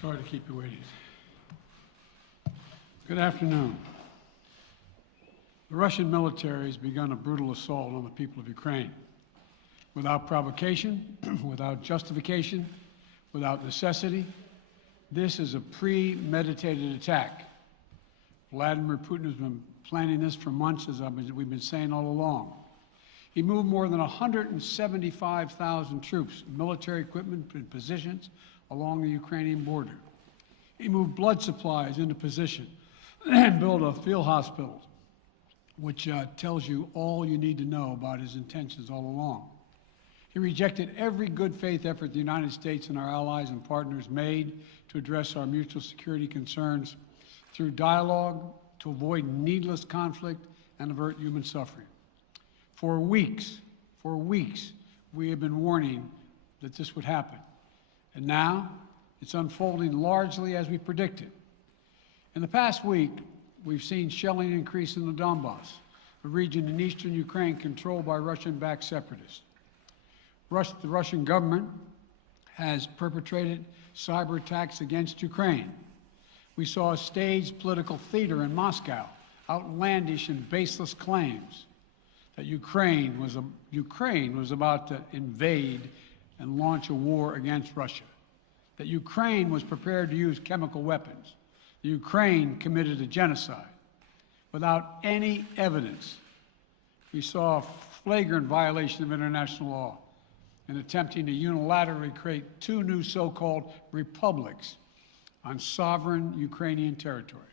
Sorry to keep you waiting. Good afternoon. The Russian military has begun a brutal assault on the people of Ukraine. Without provocation, without justification, without necessity, this is a premeditated attack. Vladimir Putin has been planning this for months, as we've been saying all along. He moved more than 175,000 troops, military equipment and positions along the Ukrainian border. He moved blood supplies into position and built a field hospital, which tells you all you need to know about his intentions all along. He rejected every good faith effort the United States and our allies and partners made to address our mutual security concerns through dialogue to avoid needless conflict and avert human suffering. For weeks, we have been warning that this would happen. And now it's unfolding largely as we predicted. In the past week, we've seen shelling increase in the Donbass, a region in eastern Ukraine controlled by Russian-backed separatists. The Russian government has perpetrated cyber attacks against Ukraine. We saw a staged political theater in Moscow, outlandish and baseless claims that Ukraine was about to invade and launch a war against Russia, that Ukraine was prepared to use chemical weapons, that Ukraine committed a genocide. Without any evidence, we saw a flagrant violation of international law in attempting to unilaterally create two new so-called republics on sovereign Ukrainian territory.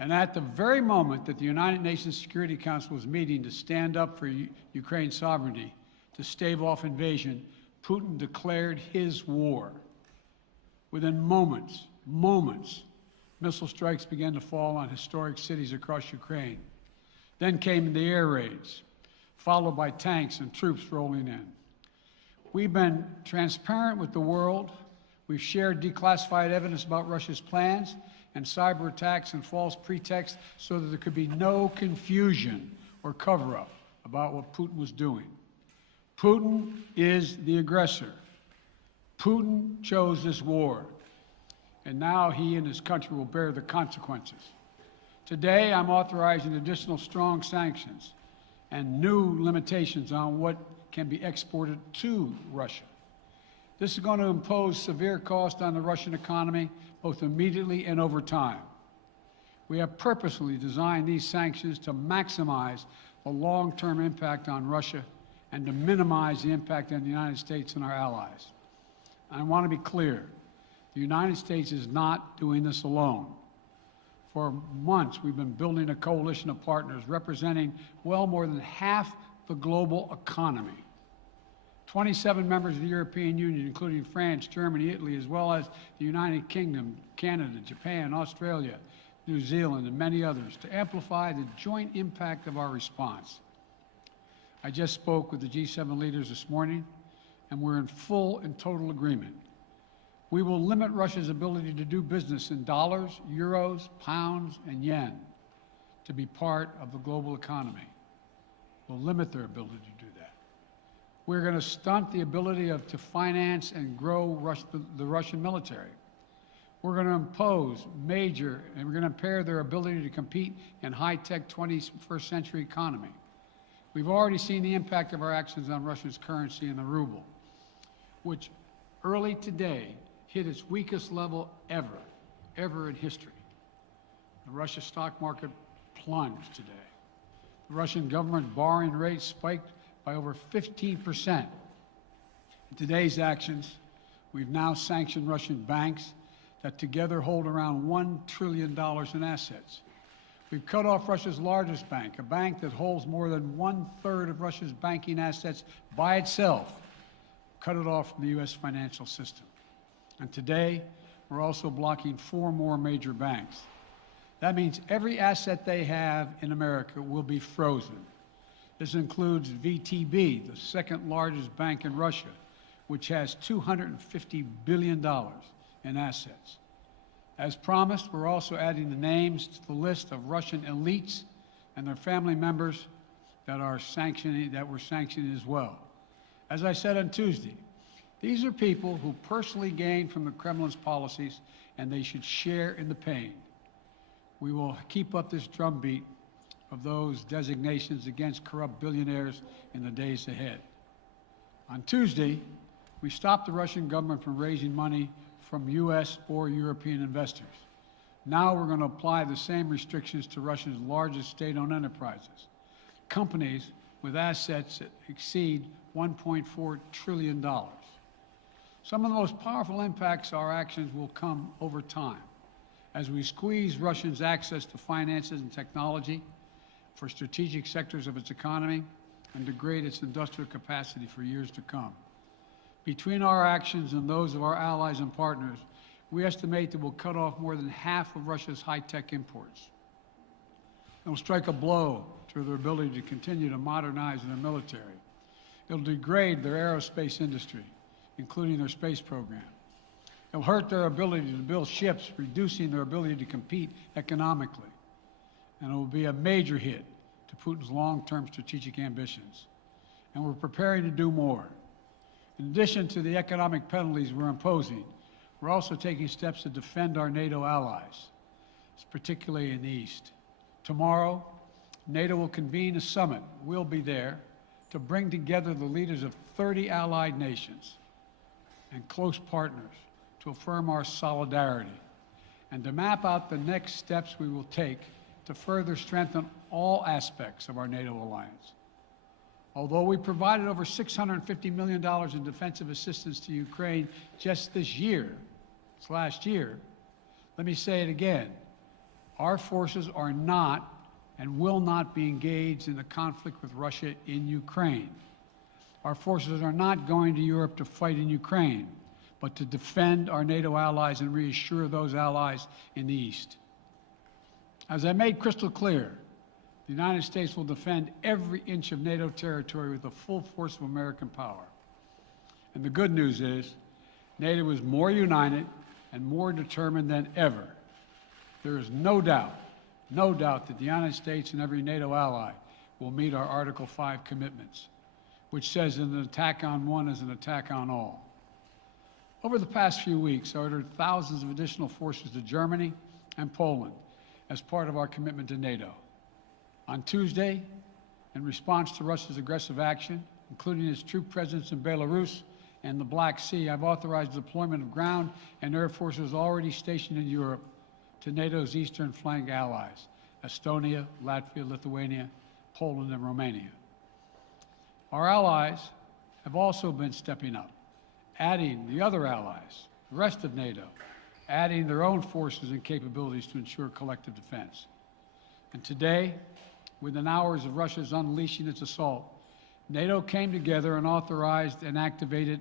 And at the very moment that the United Nations Security Council was meeting to stand up for Ukraine's sovereignty, to stave off invasion, Putin declared his war. Within moments, missile strikes began to fall on historic cities across Ukraine. Then came the air raids, followed by tanks and troops rolling in. We've been transparent with the world. We've shared declassified evidence about Russia's plans and cyber attacks and false pretexts so that there could be no confusion or cover-up about what Putin was doing. Putin is the aggressor. Putin chose this war, and now he and his country will bear the consequences. Today, I'm authorizing additional strong sanctions and new limitations on what can be exported to Russia. This is going to impose severe cost on the Russian economy, both immediately and over time. We have purposely designed these sanctions to maximize the long-term impact on Russia and to minimize the impact on the United States and our allies. I want to be clear, the United States is not doing this alone. For months, we've been building a coalition of partners representing well more than half the global economy. 27 members of the European Union, including France, Germany, Italy, as well as the United Kingdom, Canada, Japan, Australia, New Zealand, and many others, to amplify the joint impact of our response. I just spoke with the G7 leaders this morning, and we're in full and total agreement. We will limit Russia's ability to do business in dollars, euros, pounds, and yen to be part of the global economy. We'll limit their ability to do that. We're going to stunt the ability to finance and grow the Russian military. We're going to impose and we're going to impair their ability to compete in high-tech 21st century economy. We've already seen the impact of our actions on Russia's currency and the ruble, which early today hit its weakest level ever in history. The Russia stock market plunged today. The Russian government borrowing rate spiked by over 15%. In today's actions, we've now sanctioned Russian banks that together hold around $1 trillion in assets. We've cut off Russia's largest bank, a bank that holds more than 1/3 of Russia's banking assets by itself, cut it off from the U.S. financial system. And today, we're also blocking 4 more major banks. That means every asset they have in America will be frozen. This includes VTB, the second largest bank in Russia, which has $250 billion in assets. As promised, we're also adding the names to the list of Russian elites and their family members that we're sanctioning as well. As I said on Tuesday, These are people who personally gain from the Kremlin's policies, and they should share in the pain. We will keep up this drumbeat of those designations against corrupt billionaires in the days ahead. On Tuesday, we stopped the Russian government from raising money from U.S. or European investors. Now we're going to apply the same restrictions to Russia's largest state-owned enterprises, companies with assets that exceed $1.4 trillion. Some of the most powerful impacts of our actions will come over time as we squeeze Russia's access to finances and technology for strategic sectors of its economy and degrade its industrial capacity for years to come. Between our actions and those of our allies and partners, we estimate that we'll cut off more than half of Russia's high-tech imports. It will strike a blow to their ability to continue to modernize their military. It will degrade their aerospace industry, including their space program. It will hurt their ability to build ships, reducing their ability to compete economically. And it will be a major hit to Putin's long-term strategic ambitions. And we're preparing to do more. In addition to the economic penalties we're imposing, we're also taking steps to defend our NATO allies, particularly in the East. Tomorrow, NATO will convene a summit. We'll be there to bring together the leaders of 30 allied nations and close partners to affirm our solidarity and to map out the next steps we will take to further strengthen all aspects of our NATO alliance. Although we provided over $650 million in defensive assistance to Ukraine just this last year, let me say it again. Our forces are not and will not be engaged in the conflict with Russia in Ukraine. Our forces are not going to Europe to fight in Ukraine, but to defend our NATO allies and reassure those allies in the East. As I made crystal clear, the United States will defend every inch of NATO territory with the full force of American power. And the good news is, NATO is more united and more determined than ever. There is no doubt that the United States and every NATO ally will meet our Article 5 commitments, which says that an attack on one is an attack on all. Over the past few weeks, I ordered thousands of additional forces to Germany and Poland as part of our commitment to NATO. On Tuesday, in response to Russia's aggressive action, including its troop presence in Belarus and the Black Sea, I've authorized the deployment of ground and air forces already stationed in Europe to NATO's eastern flank allies, Estonia, Latvia, Lithuania, Poland, and Romania. Our allies have also been stepping up, adding the other allies, the rest of NATO, adding their own forces and capabilities to ensure collective defense. And today, within hours of Russia's unleashing its assault, NATO came together and authorized and activated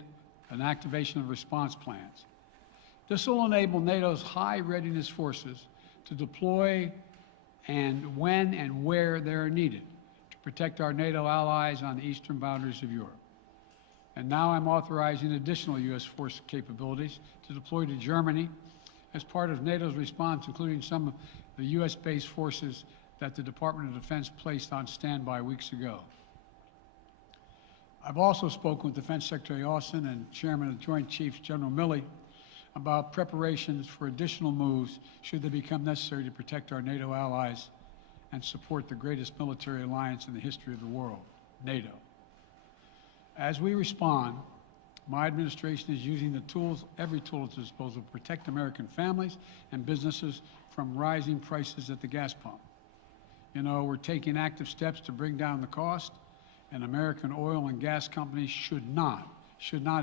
an activation of response plans. This will enable NATO's high readiness forces to deploy and when and where they are needed to protect our NATO allies on the eastern boundaries of Europe. And now I'm authorizing additional U.S. force capabilities to deploy to Germany as part of NATO's response, including some of the U.S.-based forces that the Department of Defense placed on standby weeks ago. I've also spoken with Defense Secretary Austin and Chairman of the Joint Chiefs, General Milley, about preparations for additional moves should they become necessary to protect our NATO allies and support the greatest military alliance in the history of the world, NATO. As we respond, my administration is using the tools, every tool at its disposal to protect American families and businesses from rising prices at the gas pump. You know, we're taking active steps to bring down the cost, and American oil and gas companies should not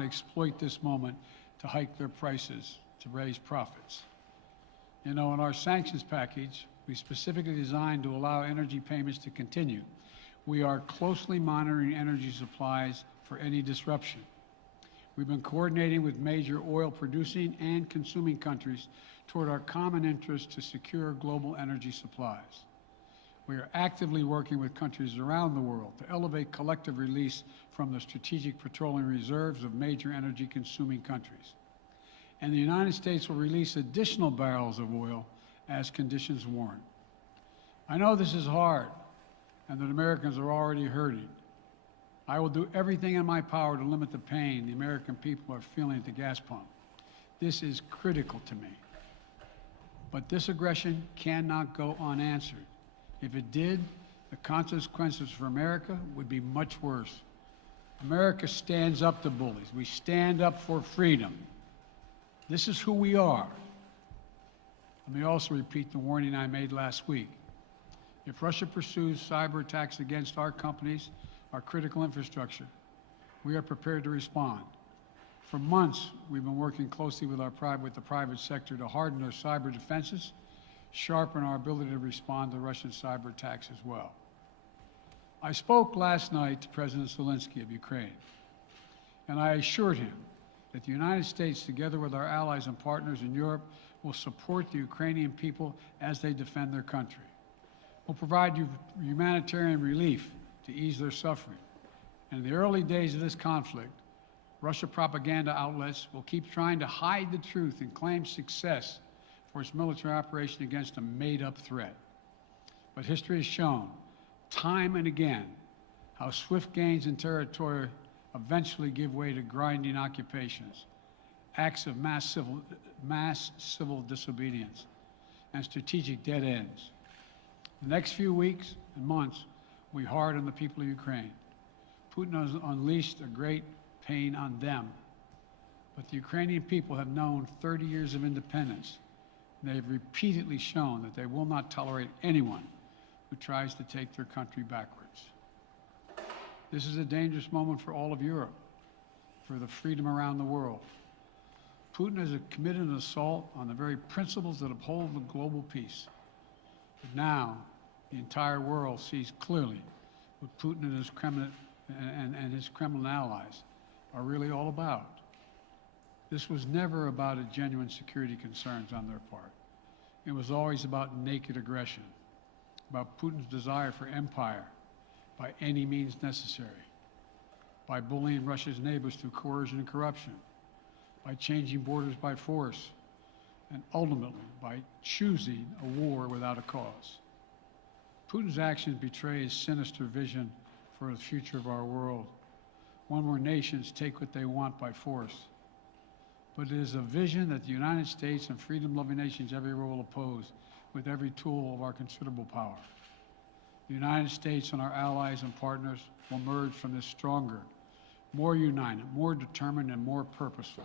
exploit this moment to hike their prices to raise profits. You know, in our sanctions package, we specifically designed to allow energy payments to continue. We are closely monitoring energy supplies for any disruption. We've been coordinating with major oil producing and consuming countries toward our common interest to secure global energy supplies. We are actively working with countries around the world to elevate collective release from the strategic petroleum reserves of major energy consuming countries. And the United States will release additional barrels of oil as conditions warrant. I know this is hard and that Americans are already hurting, I will do everything in my power to limit the pain the American people are feeling at the gas pump. This is critical to me. But this aggression cannot go unanswered. If it did, the consequences for America would be much worse. America stands up to bullies. We stand up for freedom. This is who we are. Let me also repeat the warning I made last week. If Russia pursues cyber attacks against our companies, our critical infrastructure, we are prepared to respond. For months, we've been working closely with the private sector to harden our cyber defenses, sharpen our ability to respond to Russian cyber attacks as well. I spoke last night to President Zelensky of Ukraine, and I assured him that the United States, together with our allies and partners in Europe, will support the Ukrainian people as they defend their country. We'll provide humanitarian relief to ease their suffering. And in the early days of this conflict, Russia propaganda outlets will keep trying to hide the truth and claim success for its military operation against a made-up threat. But history has shown, time and again, how swift gains in territory eventually give way to grinding occupations, acts of mass civil disobedience, and strategic dead ends. The next few weeks and months will be hard on the people of Ukraine. Putin has unleashed a great pain on them, but the Ukrainian people have known 30 years of independence. They have repeatedly shown that they will not tolerate anyone who tries to take their country backwards. This is a dangerous moment for all of Europe, for the freedom around the world. Putin has committed an assault on the very principles that uphold the global peace. But now, the entire world sees clearly what Putin and his Kremlin allies are really all about. This was never about a genuine security concerns on their part. It was always about naked aggression, about Putin's desire for empire by any means necessary, by bullying Russia's neighbors through coercion and corruption, by changing borders by force, and ultimately by choosing a war without a cause. Putin's actions betray his sinister vision for the future of our world, one where nations take what they want by force. But it is a vision that the United States and freedom-loving nations everywhere will oppose with every tool of our considerable power. The United States and our allies and partners will emerge from this stronger, more united, more determined, and more purposeful.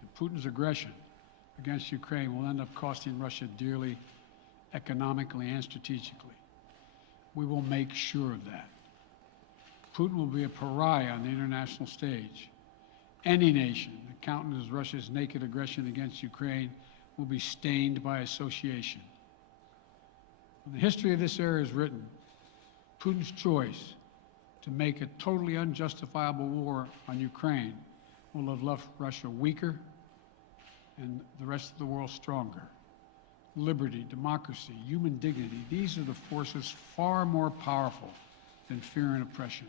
And Putin's aggression against Ukraine will end up costing Russia dearly, economically and strategically. We will make sure of that. Putin will be a pariah on the international stage. Any nation that countenances Russia's naked aggression against Ukraine will be stained by association. When the history of this era is written, Putin's choice to make a totally unjustifiable war on Ukraine will have left Russia weaker and the rest of the world stronger. Liberty, democracy, human dignity, these are the forces far more powerful than fear and oppression.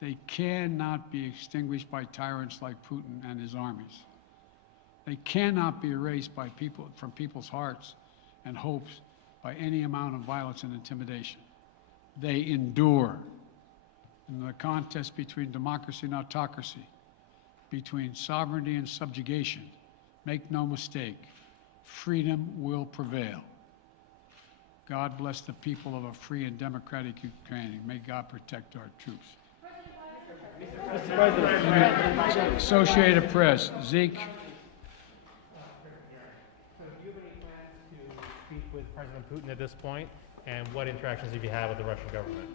They cannot be extinguished by tyrants like Putin and his armies. They cannot be erased from people's hearts and hopes by any amount of violence and intimidation. They endure. In the contest between democracy and autocracy, between sovereignty and subjugation, make no mistake, freedom will prevail. God bless the people of a free and democratic Ukraine. May God protect our troops. Mr. President. Associated Press, Zeke. Do you have any plans to speak with President Putin at this point? And what interactions have you had with the Russian government?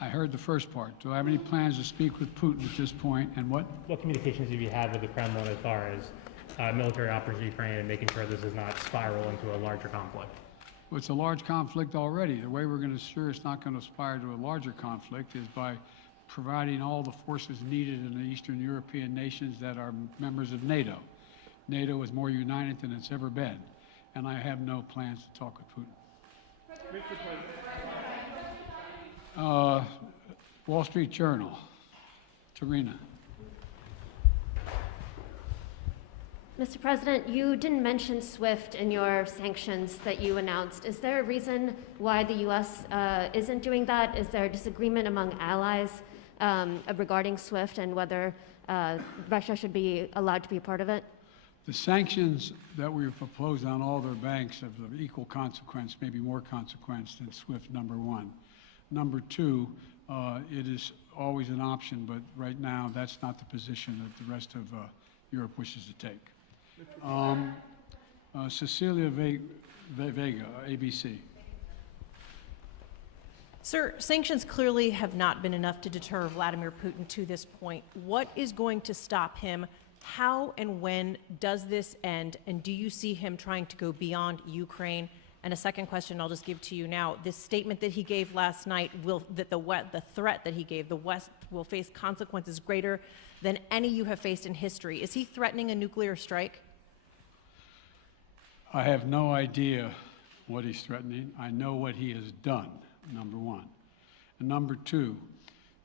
I heard the first part. Do I have any plans to speak with Putin at this point, and what? What communications have you had with the Kremlin as far as military operations in Ukraine and making sure this does not spiral into a larger conflict? Well, it's a large conflict already. The way we're going to ensure it's not going to aspire to a larger conflict is by providing all the forces needed in the Eastern European nations that are members of NATO. NATO is more united than it's ever been, and I have no plans to talk with Putin. Mr. President. Wall Street Journal, Tarina. Mr. President, you didn't mention SWIFT in your sanctions that you announced. Is there a reason why the U.S. Isn't doing that? Is there a disagreement among allies regarding SWIFT and whether Russia should be allowed to be a part of it? The sanctions that we've proposed on all their banks have of equal consequence, maybe more consequence than SWIFT, number one. Number two, it is always an option, but right now that's not the position that the rest of Europe wishes to take. Cecilia Vega, ABC. Sir, sanctions clearly have not been enough to deter Vladimir Putin to this point. What is going to stop him? How and when does this end? And do you see him trying to go beyond Ukraine? And a second question I'll just give to you now. This statement that he gave last night, the threat that he gave, the West will face consequences greater than any you have faced in history. Is he threatening a nuclear strike? I have no idea what he's threatening. I know what he has done, number one. And number two,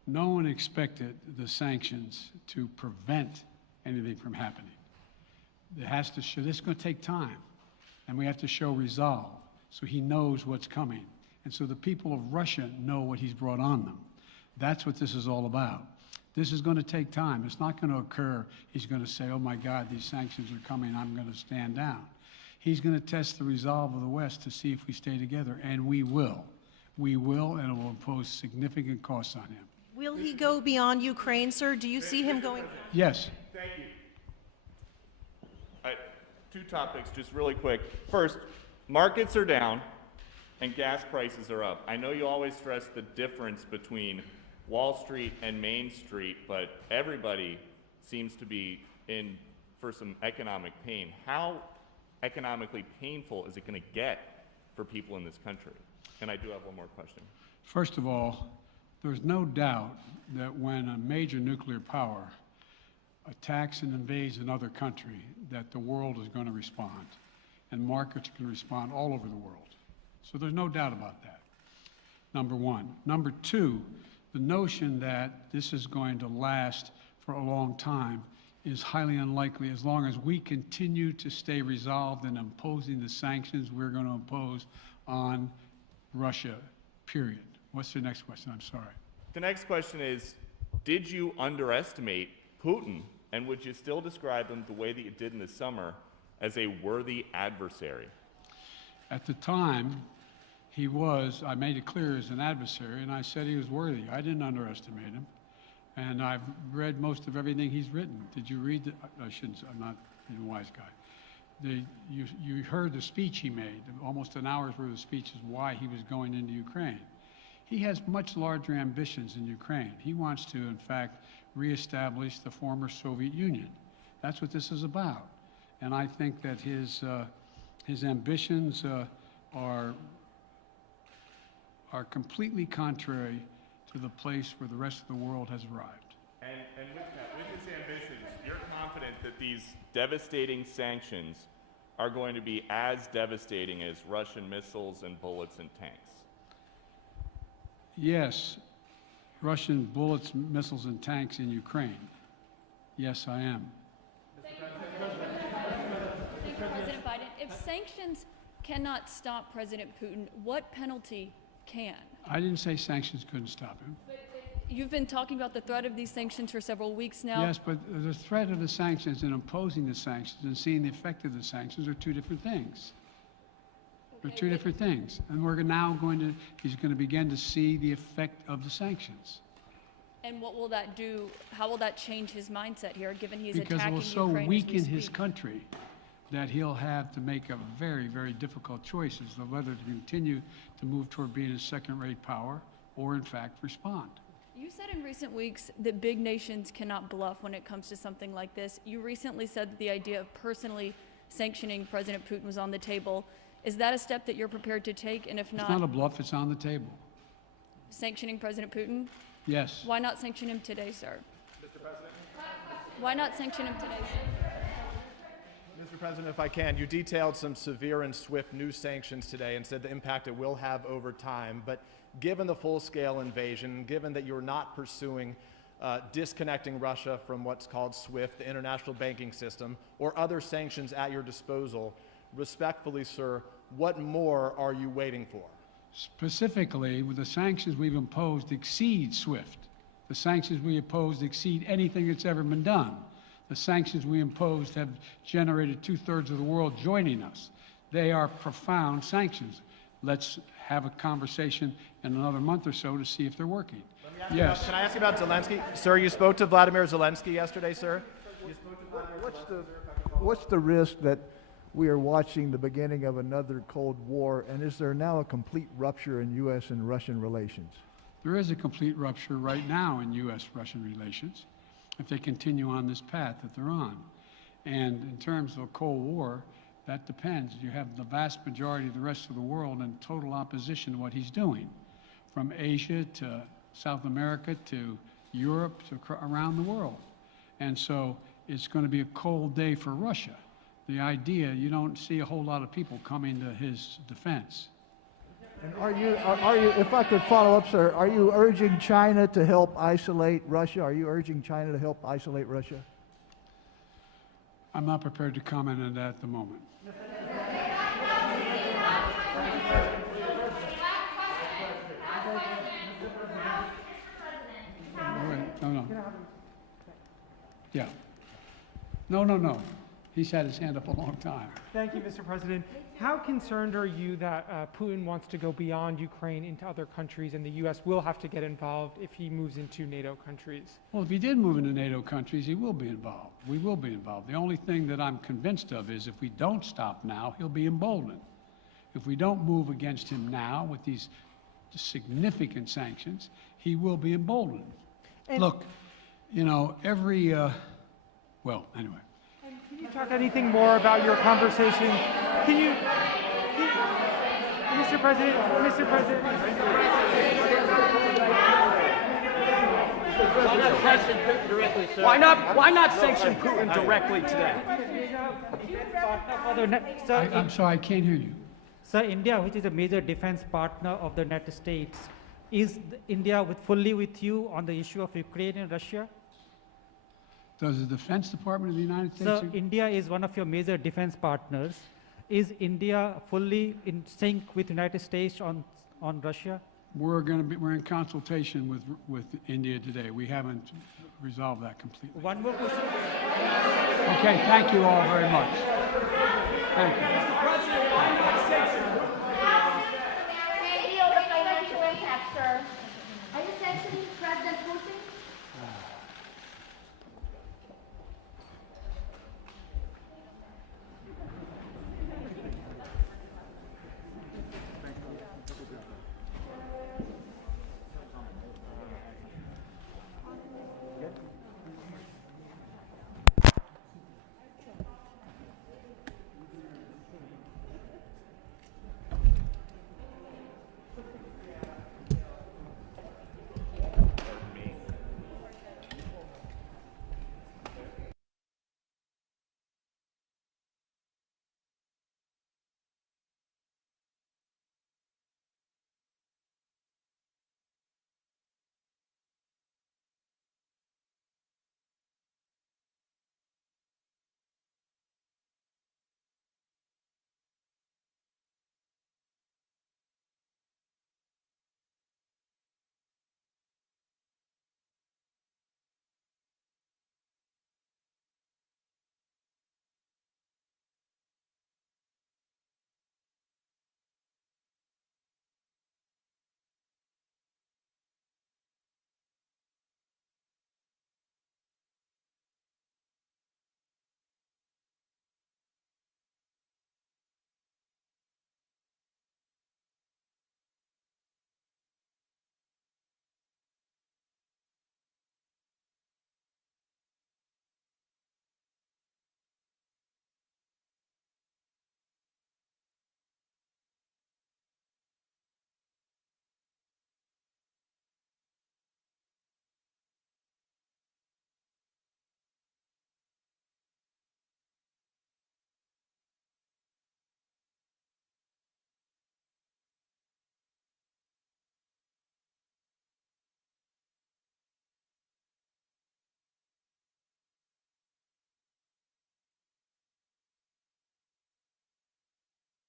no one expected the sanctions to prevent anything from happening. It has to show, this is going to take time, and we have to show resolve so he knows what's coming. And so the people of Russia know what he's brought on them. That's what this is all about. This is going to take time. It's not going to occur. He's going to say, oh my God, these sanctions are coming, I'm going to stand down. He's going to test the resolve of the West to see if we stay together, and we will. We will, and it will impose significant costs on him. Will he go beyond Ukraine, sir? Do you see him going? Yes. Thank you. Two topics, just really quick. First, markets are down and gas prices are up. I know you always stress the difference between Wall Street and Main Street, but everybody seems to be in for some economic pain. How economically painful is it going to get for people in this country? And I do have one more question. First of all, there's no doubt that when a major nuclear power attacks and invades another country, that the world is going to respond, and markets can respond all over the world. So there's no doubt about that, number one. Number two, the notion that this is going to last for a long time is highly unlikely as long as we continue to stay resolved in imposing the sanctions we're going to impose on Russia, period. What's the next question? I'm sorry. The next question is, did you underestimate Putin, and would you still describe him the way that you did in the summer as a worthy adversary? At the time, he was, I made it clear, as an adversary, and I said he was worthy. I didn't underestimate him. And I've read most of everything he's written. Did you read the, I shouldn't, I'm not a wise guy. You heard the speech he made, almost an hour's worth of speeches why he was going into Ukraine. He has much larger ambitions in Ukraine. He wants to, in fact, reestablish the former Soviet Union. That's what this is about. And I think that his ambitions are completely contrary to the place where the rest of the world has arrived. And with his ambitions, you're confident that these devastating sanctions are going to be as devastating as Russian missiles and bullets and tanks? Yes, Russian bullets, missiles, and tanks in Ukraine. Yes, I am. Thank you, President Biden. If sanctions cannot stop President Putin, what penalty can? I didn't say sanctions couldn't stop him. You've been talking about the threat of these sanctions for several weeks now. Yes, but the threat of the sanctions and imposing the sanctions and seeing the effect of the sanctions are two different things. They're two different things. And we're now he's going to begin to see the effect of the sanctions. And what will that do? How will that change his mindset here, given he's because attacking it will so Ukraine weaken as we his speak? country that he'll have to make a very, very difficult choice as to whether to continue to move toward being a second-rate power or, in fact, respond. You said in recent weeks that big nations cannot bluff when it comes to something like this. You recently said that the idea of personally sanctioning President Putin was on the table. Is that a step that you're prepared to take? And if not, It's not a bluff, it's on the table. sanctioning President Putin? Yes. Why not sanction him today, sir? Mr. President? Why not sanction him today, sir? Mr. President, if I can, you detailed some severe and swift new sanctions today and said the impact it will have over time. But given the full-scale invasion, given that you're not pursuing disconnecting Russia from what's called SWIFT, the international banking system, or other sanctions at your disposal. Respectfully, sir, what more are you waiting for? Specifically, with the sanctions we've imposed exceed SWIFT. The sanctions we imposed exceed anything that's ever been done. The sanctions we imposed have generated 2/3 of the world joining us. They are profound sanctions. Let's have a conversation in another month or so to see if they're working. Yes. Can I ask you about Zelensky? Sir, you spoke to Vladimir Zelensky yesterday, sir? What's the risk that we are watching the beginning of another Cold War, and is there now a complete rupture in U.S. and Russian relations? There is a complete rupture right now in U.S.-Russian relations if they continue on this path that they're on. And in terms of a Cold War, that depends. You have the vast majority of the rest of the world in total opposition to what he's doing, from Asia to South America to Europe to around the world. And so it's going to be a cold day for Russia. The idea, you don't see a whole lot of people coming to his defense. And are you, if I could follow up, sir, are you urging China to help isolate Russia? Are you urging China to help isolate Russia? I'm not prepared to comment on that at the moment. All right. No. Yeah. No. He's had his hand up a long time. Thank you, Mr. President. How concerned are you that Putin wants to go beyond Ukraine into other countries, and the U.S. will have to get involved if he moves into NATO countries? Well, if he did move into NATO countries, he will be involved. We will be involved. The only thing that I'm convinced of is if we don't stop now, he'll be emboldened. If we don't move against him now with these significant sanctions, he will be emboldened. Look, you know, well, anyway. Can you talk anything more about your conversation? Mr. President. Why not sanction Putin directly today? I'm sorry, I can't hear you. Sir, India, which is a major defense partner of the United States, is India fully with you on the issue of Ukraine and Russia? Does the Defense Department of the United States... So India is one of your major defense partners. Is India fully in sync with the United States on Russia? We're in consultation with India today. We haven't resolved that completely. One more question. Okay, thank you all very much. Thank you.